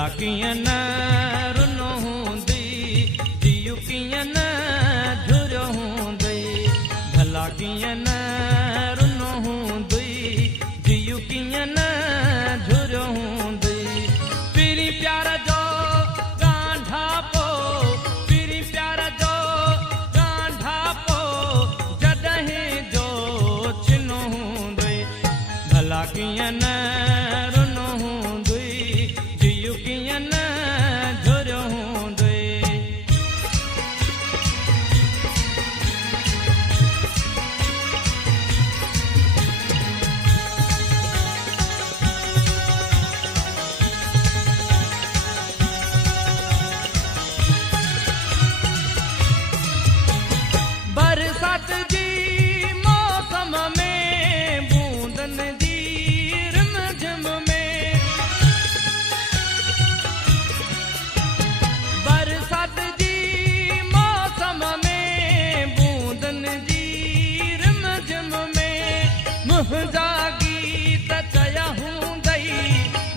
भला कीअं न रुनो हूंदी जियू कीअं न झुरियो हूंदी भला कीअं न रुनो हूंदी जियू कीअं न झुरियो हूंदी पीरी प्यार जो गांढा पो पीरी प्यार जो गांढा पो जॾहिं जो छिनो हूंदी भला कीअं न रुनो हूंदी जियू कीअं न झुरियो हूंदी बरसात जी मौसम में बूंदनि जी रिमझिम में बरसात जी मौसम में बूंदनि जी रिमझिम में मुंहिंजा गीत चया हूंदई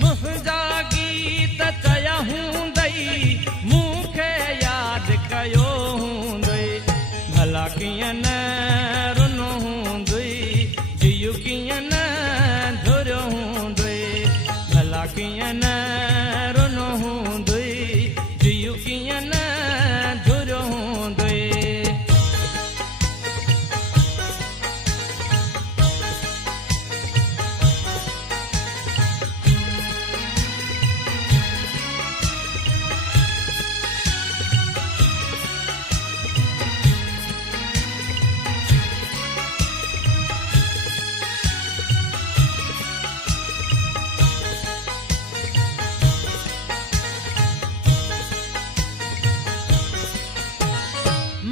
मुंहिंजा गीत चया हूंदई मूंखे यादि कयो हूंदई भला कीअं न रुनो हूंदी जियू कीअं न झुरियो हूंदी भला कीअं न रुनो हूंदी जियू कीअं न झुरियो हूंदी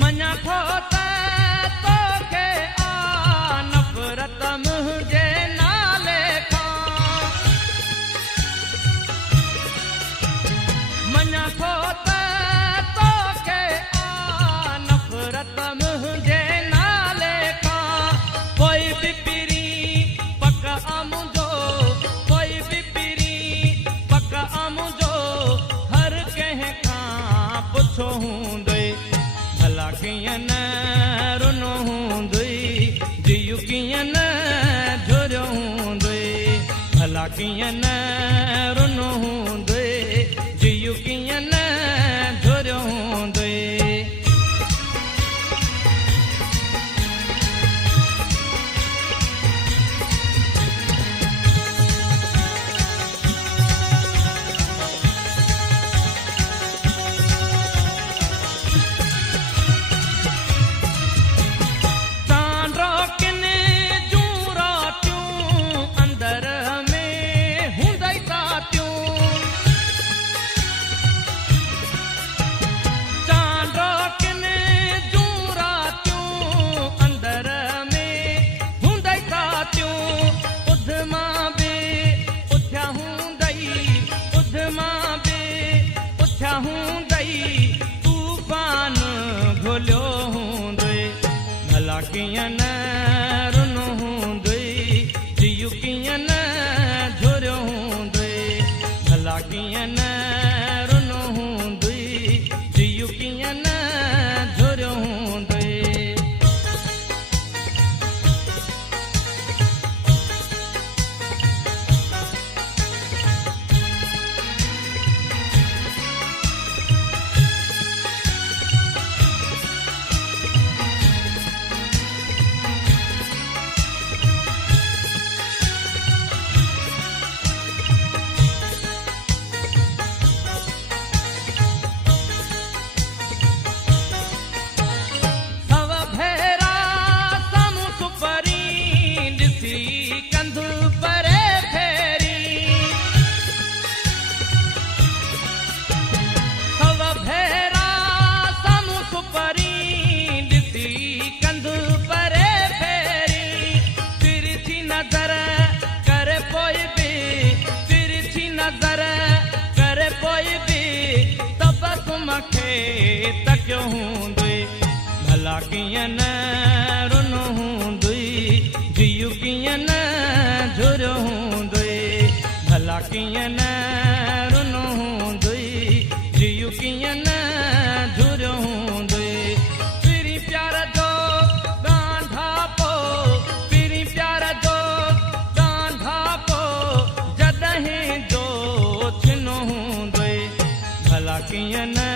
मञा थो त तोखे आ नफ़रत मुंहिंजे नाले खां मञा थो त तोखे आ नफ़रत मुंहिंजे नाले खां कोई बि पीरी पक मुंहिंजो कोई बि पीरी पक मुंहिंजो हर कंहिं खां पुछो हूंदई भला कीअं न रुनो हूंदी जियू कीअं न झुरियो हूंदी भला कीअं न रुनो हूंदी जियू कीअं न झुरियो हूंदी तूफान घुलियो हूंदई भला कीअं न रुनो हूंदई जियू कीअं न झुरियो हूंदई भला कीअं न रुनो हूंदई जियू कीअं न झुरियो हूंदई तकियो हूंदई भला कीअं न रुनो हूंदई जियू कीअं न झुरियो हूंदई भला कीअं न रुनो हूंदई कीअं न